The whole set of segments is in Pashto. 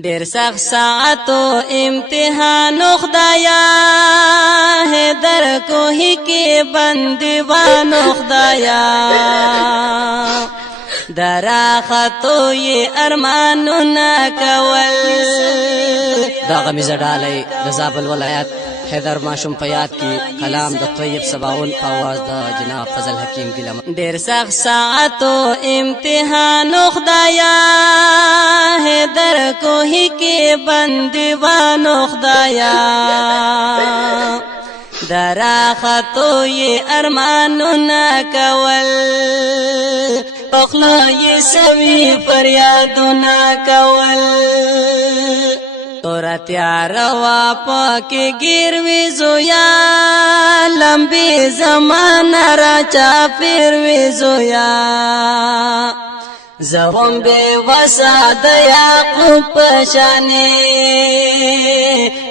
ډیر سخت ساعتو امتحانو خدایا حیدر کوهی کې بندیوانو خدایا درا خطو یې ارمانونه کول دا غمیزه ډالۍ د زابل ولایت حیدر ماشوم په یاد کې کلام د طیب سباون په آواز د جناب فضل حکیم ګیلم. ډیر سخت ساعتو امتحانو خدایا حیدر کوهی کې بندیوانو خدایا درا خطو یې ارمانونه کول پخلا یې سوي فریادونه کول تورا تیار وا پاکی گیروی زویا لمبی زمان را چاپیر وی زویا زوم بے وسا دیا پشانی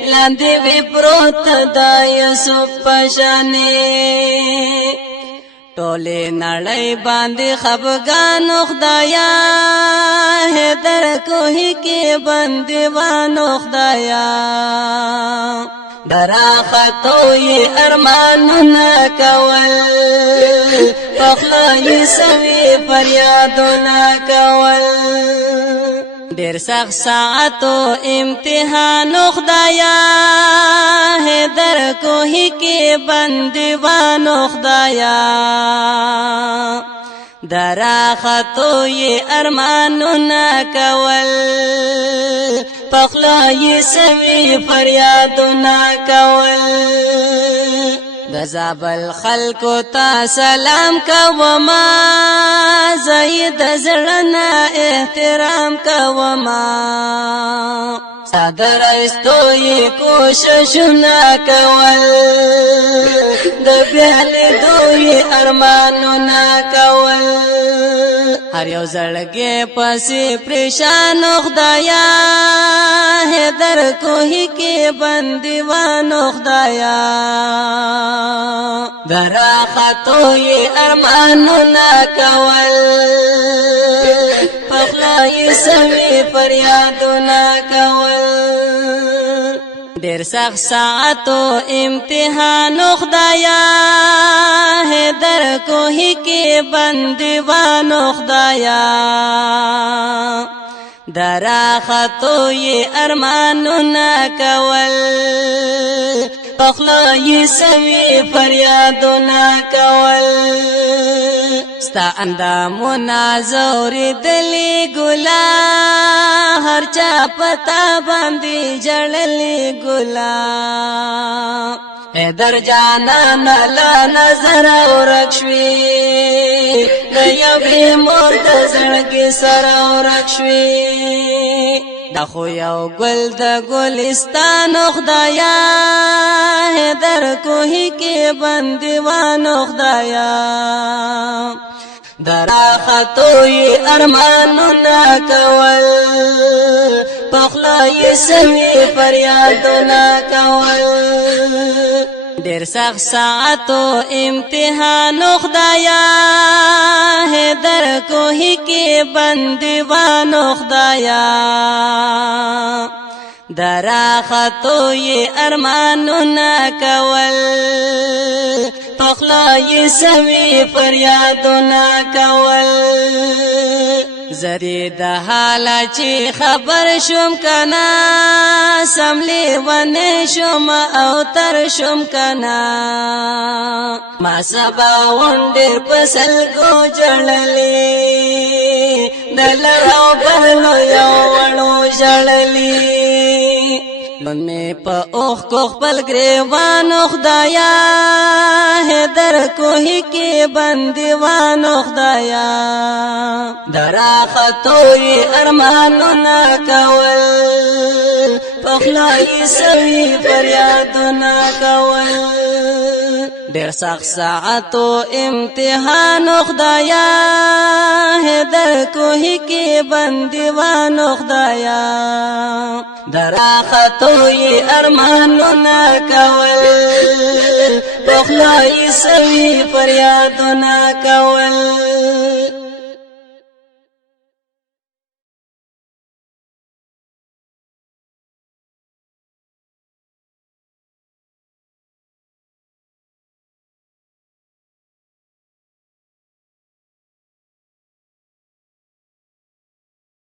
لاندی وی پروت دا یوسف پشانی ټوله نړۍ باندې خفګانو خدایا حیدر کوهی کې بندیوانو خدایا درا خطو یې ارمانونه کول پخلا یې سوي فریادونه کول ډیر سخت ساعتو امتحانو خدایا حیدر کوهی کې بندیوانو خدایا درا خطو یې ارمانونه کول پخلا یې سوي فریادونه کول د زابل خلکو ته سلام کوما زید زړه احترام کوما صدر استوی کوششونه کول د بیل دوی ارمانونه کول هر یو زړګي پسې پریشان خدایا حیدر کوهی کې بندیوانو خدایا درا خطو یې ارمانونه کول پخلا یې سوي فریادونه کول ډیر سخت ساعتو امتحانو خدایا حیدر کوهی کې بندیوانو خدایا درا خطو یې ارمانونه کول پخلا یې سوي فریادونه کول ستا اندامونه زورېدلي ګلا هر چا پتا باندې جړلي ګلا حیدر جانانا لا نظر ورک شوي د یوې مور د زړګي سره ورک شوي دا خو یو ګل د ګلستانو خدایا حیدر کوهی کې بندیوانو خدایا درا خطو یې ارمانونه کول پخلا یې سوي فریادونه کول ډیر سخت ساعتو امتحانو خدایا حیدر کوهی کې بندیوانو خدایا درا خطو یې ارمانونه کول پخلا یې سوي فریادونه کول زری د حالا چې خبر شوم کنا سملی ونه شوم او تر شوم کنا ما سبا وندر پسل کو جړلې دلرو بلو یو وړو جړلې مې په اوخ کو خپل گریوانو خدایا حیدر کوهی کې بندیوانو خدایا درا خطو یې ارمانونه کول پخلا یې سوي فریادونه کول ډیر سخت ساعتو امتحانو خدایا حیدر کوهی کې بندیوانو خدایا درا خطو یې ارمانونه کول پخلا یې سوي فریادونه کول